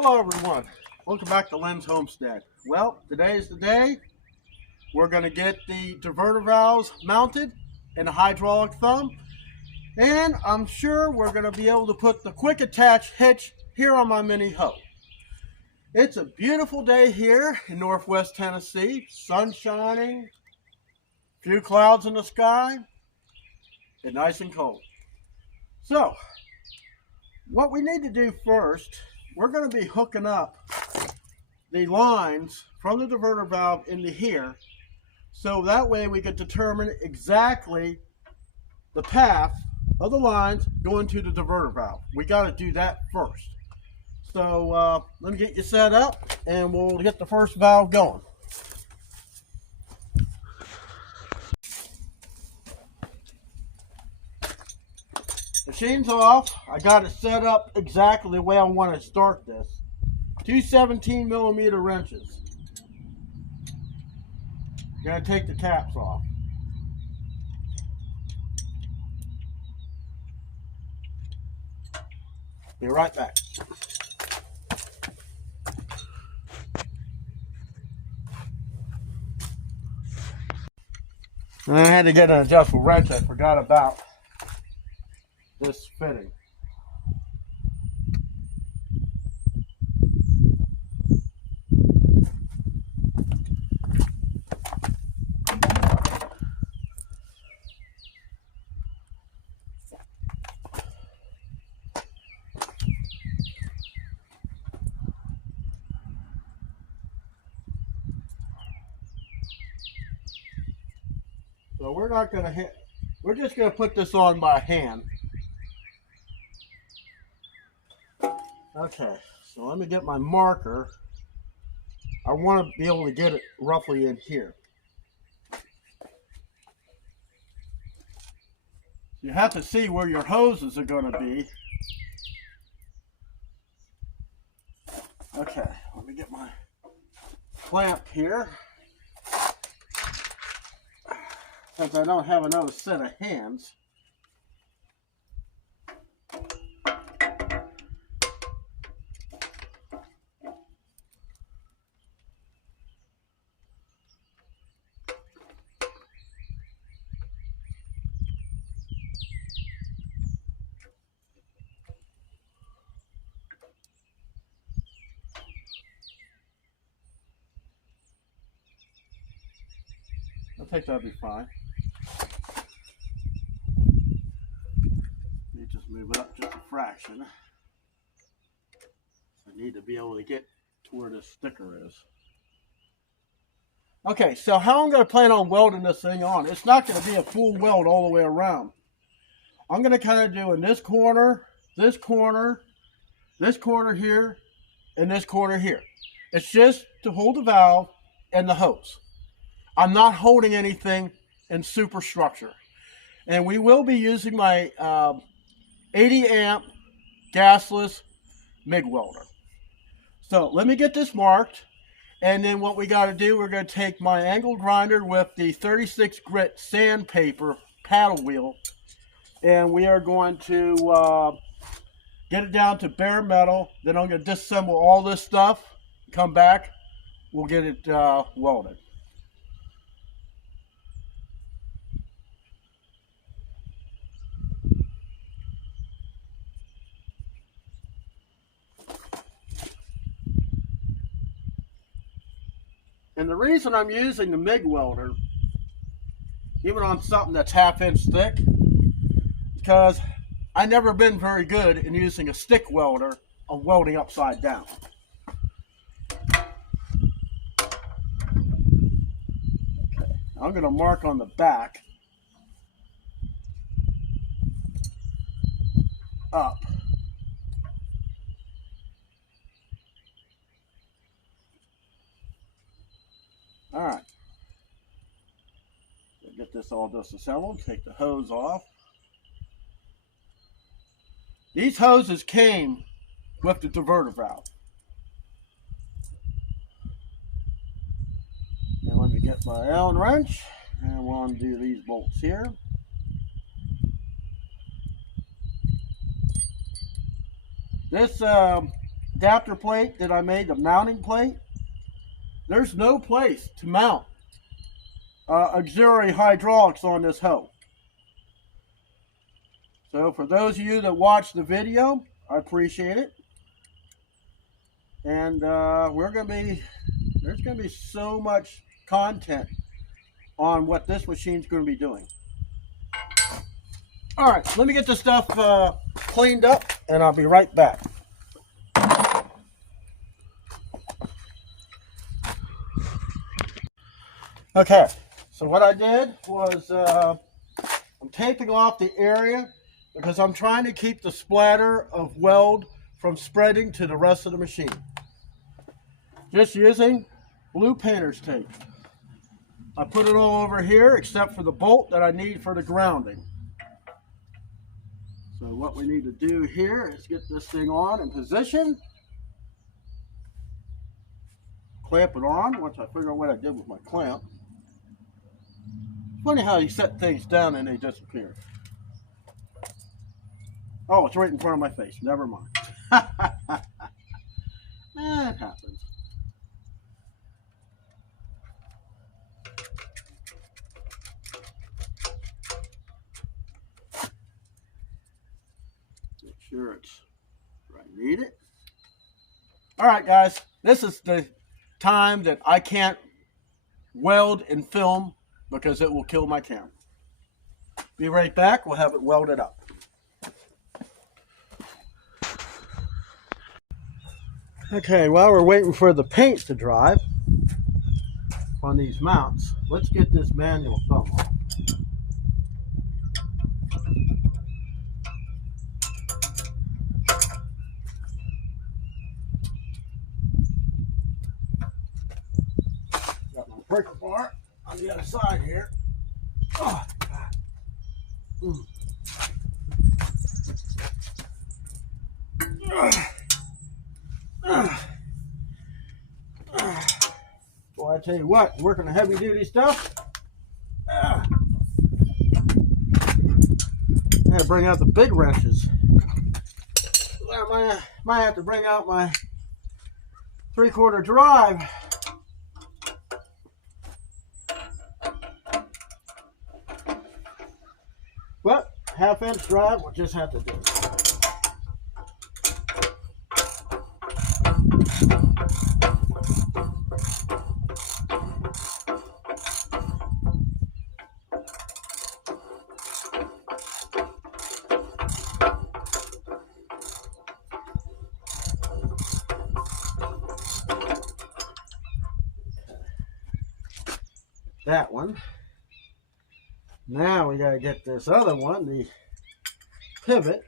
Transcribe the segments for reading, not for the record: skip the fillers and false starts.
Hello everyone, welcome back to Len's Homestead. Well, today is the day we're going to get the diverter valves mounted and the hydraulic thumb, and I'm sure we're going to be able to put the quick attach hitch here on my mini hoe. It's a beautiful day here in Northwest Tennessee, sun shining, few clouds in the sky, and nice and cold. So, what we need to do first, we're going to be hooking up the lines from the diverter valve into here, so that way we can determine exactly the path of the lines going to the diverter valve. We got to do that first. So let me get you set up and we'll get the first valve going. Machine's off. I got it set up exactly the way I want to start this. Two 17mm wrenches. Gonna take the caps off. Be right back. I had to get an adjustable wrench. I forgot about this fitting. So we're not going to hit, we're just going to put this on by hand. Okay, so let me get my marker. I want to be able to get it roughly in here. You have to see where your hoses are going to be. Okay, let me get my clamp here. Since I don't have another set of hands. I think that'll be fine. Let me just move it up just a fraction. I need to be able to get to where this sticker is. Okay, so how I'm going to plan on welding this thing on, it's not going to be a full weld all the way around. I'm going to kind of do in this corner, this corner, this corner here, and this corner here. It's just to hold the valve and the hose. I'm not holding anything in superstructure. And we will be using my 80 amp gasless MIG welder. So let me get this marked. And then what we got to do, we're going to take my angle grinder with the 36 grit sandpaper paddle wheel. And we are going to get it down to bare metal. Then I'm going to disassemble all this stuff. Come back. We'll get it welded. And the reason I'm using the MIG welder, even on something that's 1/2 inch thick, because I've never been very good in using a stick welder of welding upside down. Okay, I'm going to mark on the back up. All right, get this all disassembled, take the hose off. These hoses came with the diverter valve. Now let me get my Allen wrench and we'll undo these bolts here. This adapter plate that I made, the mounting plate, there's no place to mount auxiliary hydraulics on this hoe. So for those of you that watch the video, I appreciate it. And there's going to be so much content on what this machine's going to be doing. All right, let me get this stuff cleaned up and I'll be right back. Okay, so what I did was I'm taping off the area because I'm trying to keep the splatter of weld from spreading to the rest of the machine. Just using blue painter's tape. I put it all over here except for the bolt that I need for the grounding. So what we need to do here is get this thing on in position. Clamp it on once I figure out what I did with my clamp. Funny how you set things down and they disappear. Oh, it's right in front of my face. Never mind. It happens. Make sure it's where I need it. All right, guys. This is the time that I can't weld and film because it will kill my camera. Be right back. We'll have it welded up. Okay, while we're waiting for the paint to dry on these mounts, let's get this manual thumb off. breaker bar on the other side here. Oh, Boy, I tell you what, working the heavy duty stuff, I had to bring out the big wrenches. I might have to bring out my 3/4 drive. But 1/2 inch drive, we'll just have to do. That one. Now we got to get this other one, the pivot.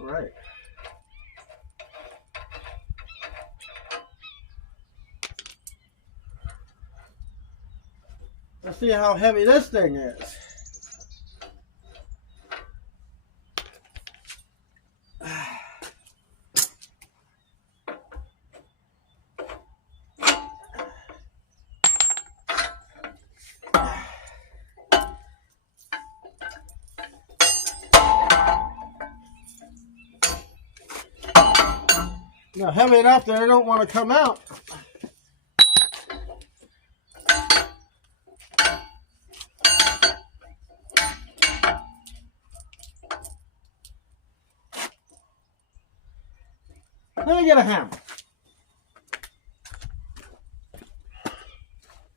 All right. Let's see how heavy this thing is. Now, heavy enough that I don't want to come out. Let me get a hammer.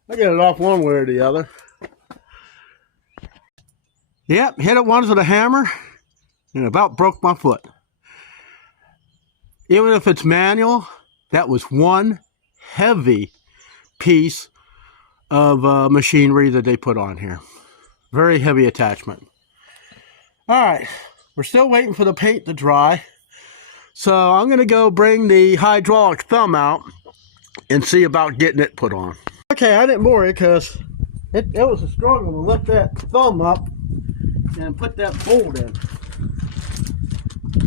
I get it off one way or the other. Yep, hit it once with a hammer and about broke my foot. Even if it's manual, that was one heavy piece of machinery that they put on here. Very heavy attachment. All right, we're still waiting for the paint to dry. So I'm going to go bring the hydraulic thumb out and see about getting it put on. Okay, I didn't bore you because it was a struggle to lift that thumb up and put that bolt in.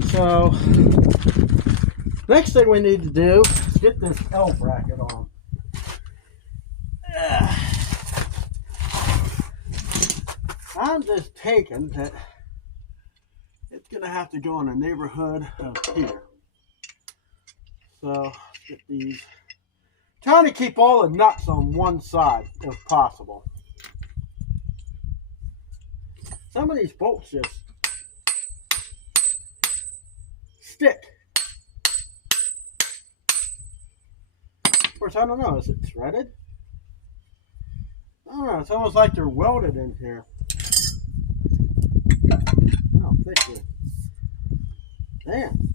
So next thing we need to do is get this L bracket on. I'm just taking that it's going to have to go in the neighborhood of here. So get these. Trying to keep all the nuts on one side if possible. Some of these bolts just stick. Of course, I don't know. Is it threaded? I don't know. It's almost like they're welded in here. Oh, thick. Damn.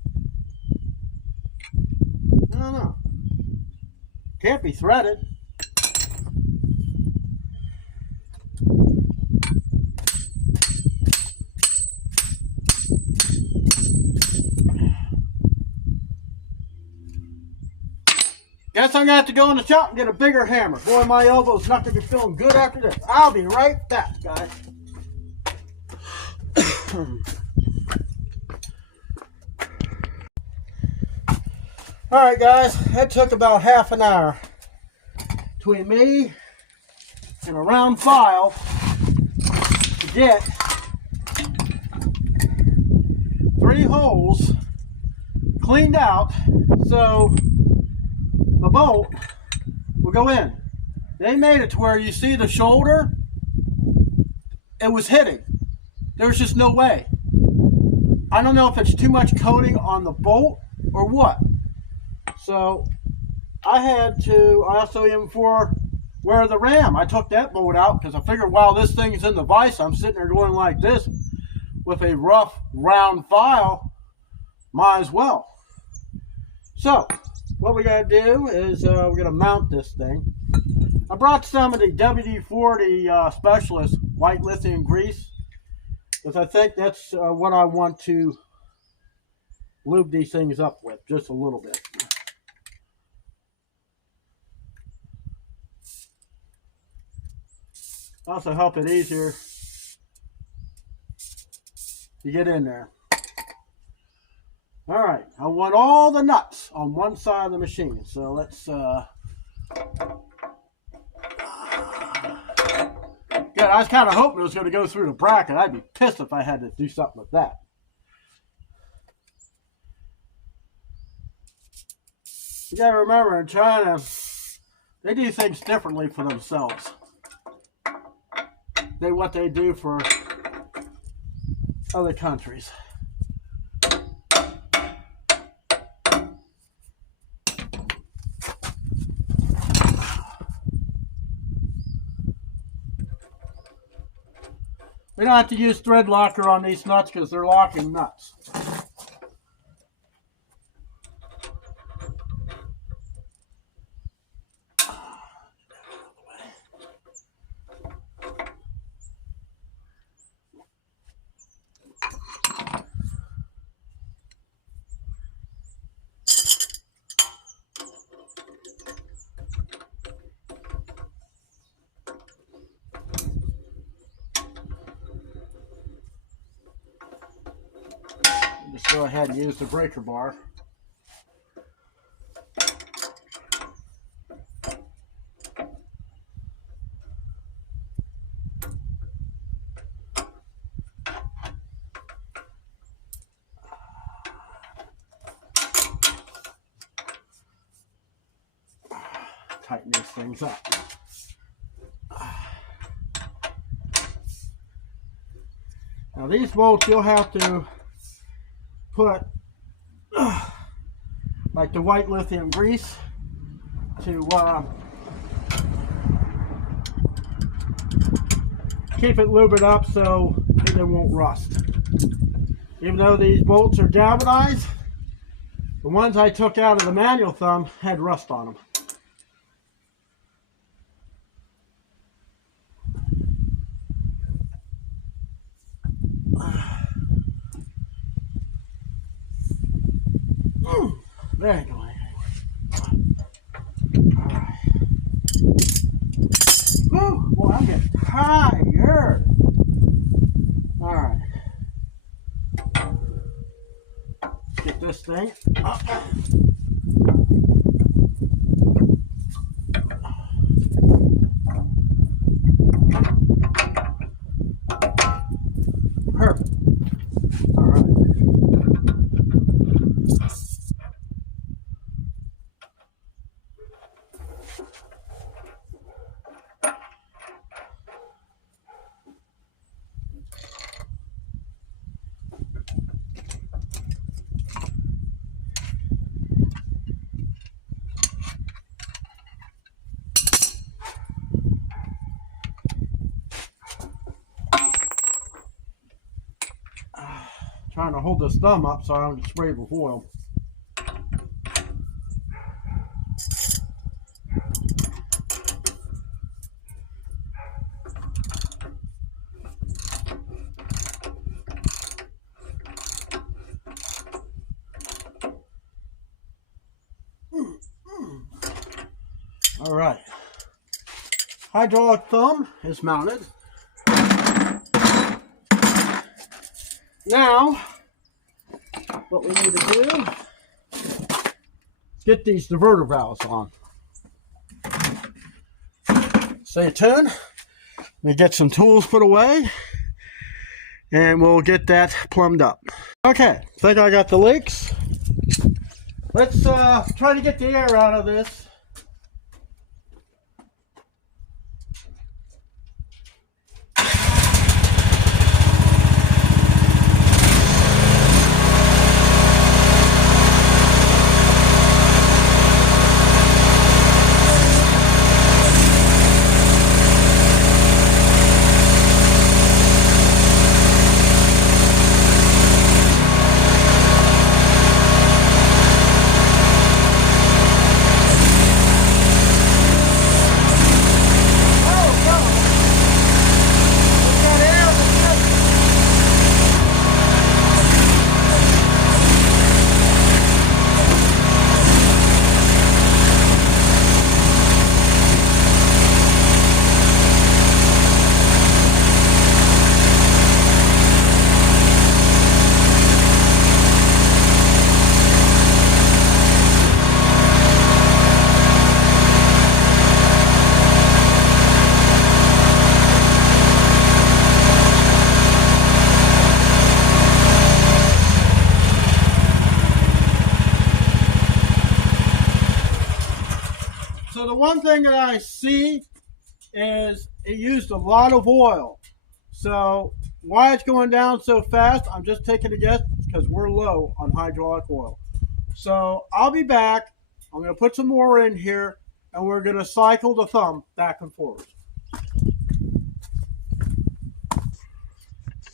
I don't know. Can't be threaded. Guess I'm going to have to go in the shop and get a bigger hammer. Boy, my elbow's not going to be feeling good after this. I'll be right back, guys. Alright guys, that took about half an hour between me and a round file to get 3 holes cleaned out so a bolt will go in. They made it to where you see the shoulder, it was hitting. There was just no way. I don't know if it's too much coating on the bolt or what. So I also even for where the ram, I took that bolt out because I figured while this thing is in the vise, I'm sitting there going like this with a rough round file, might as well. So what we got to do is we're going to mount this thing. I brought some of the WD-40 Specialist white lithium grease because I think that's what I want to lube these things up with, just a little bit. Also help it easier to get in there. All right, I want all the nuts on one side of the machine, so let's good. I was kind of hoping it was going to go through the bracket. I'd be pissed if I had to do something with that. You got to remember, in China, they do things differently for themselves than what they do for other countries. We don't have to use thread locker on these nuts because they're locking nuts. Just go ahead and use the breaker bar. Tighten these things up. Now these bolts you'll have to put like the white lithium grease to keep it lubed up so they won't rust. Even though these bolts are galvanized, the ones I took out of the manual thumb had rust on them. There you go. Alright. Whew, boy, I'm getting tired. Alright. Let's get this thing up. Perfect. Alright. Trying to hold this thumb up so I don't get sprayed with oil. All right, hydraulic thumb is mounted. Now, what we need to do is get these diverter valves on. Stay tuned. Let me get some tools put away and we'll get that plumbed up. Okay, think I got the leaks. Let's try to get the air out of this. So the one thing that I see is it used a lot of oil. So why it's going down so fast, I'm just taking a guess because we're low on hydraulic oil. So I'll be back. I'm going to put some more in here and we're going to cycle the thumb back and forth.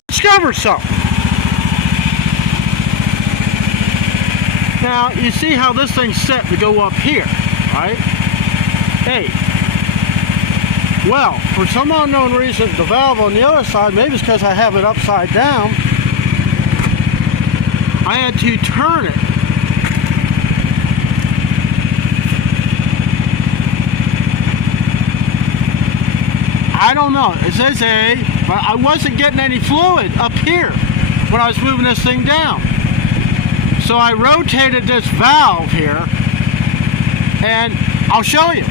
Discovered something. Now you see how this thing's set to go up here, right? Hey. Well, for some unknown reason, the valve on the other side, maybe it's because I have it upside down, I had to turn it. I don't know. It says A, but I wasn't getting any fluid up here when I was moving this thing down. So I rotated this valve here, and I'll show you.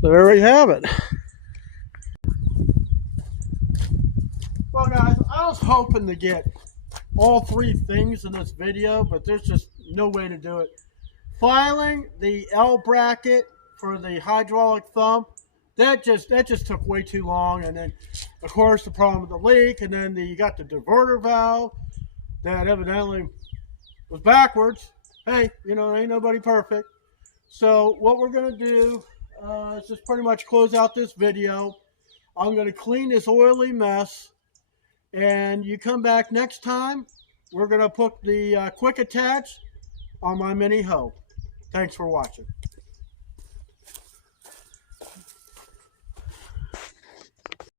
So there we have it. Well guys, I was hoping to get all three things in this video, but there's just no way to do it. Filing the L bracket for the hydraulic thumb, that just took way too long. And then of course the problem with the leak, and then you got the diverter valve that evidently was backwards. Hey, you know, ain't nobody perfect. So what we're gonna do is just pretty much close out this video. I'm going to clean this oily mess, and you come back next time. We're going to put the quick attach on my mini hoe. Thanks for watching.